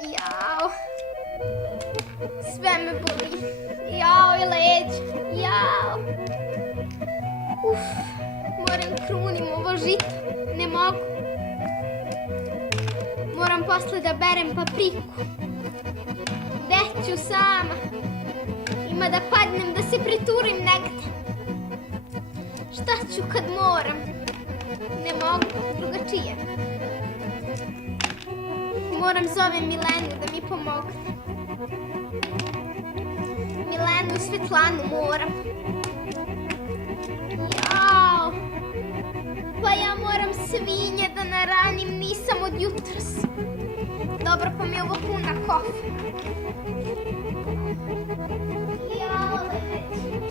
Jao. Sve me boli. Jao i leđa. Jao. Moram krunim ovo žito. Ne mogu. Moram posle da berem papriku. Gde ću sama? Ima da padnem, da se priturim negde. Šta ću kad moram? Ne mogu, drugačije. Moram zovem Milenu da mi pomogne. Milenu i Svetlanu moram. Jao. Pa ja moram svinje da naranim, nisam od jutros. Dobro, pa mi je ovo puna kofa. Jao, leđa.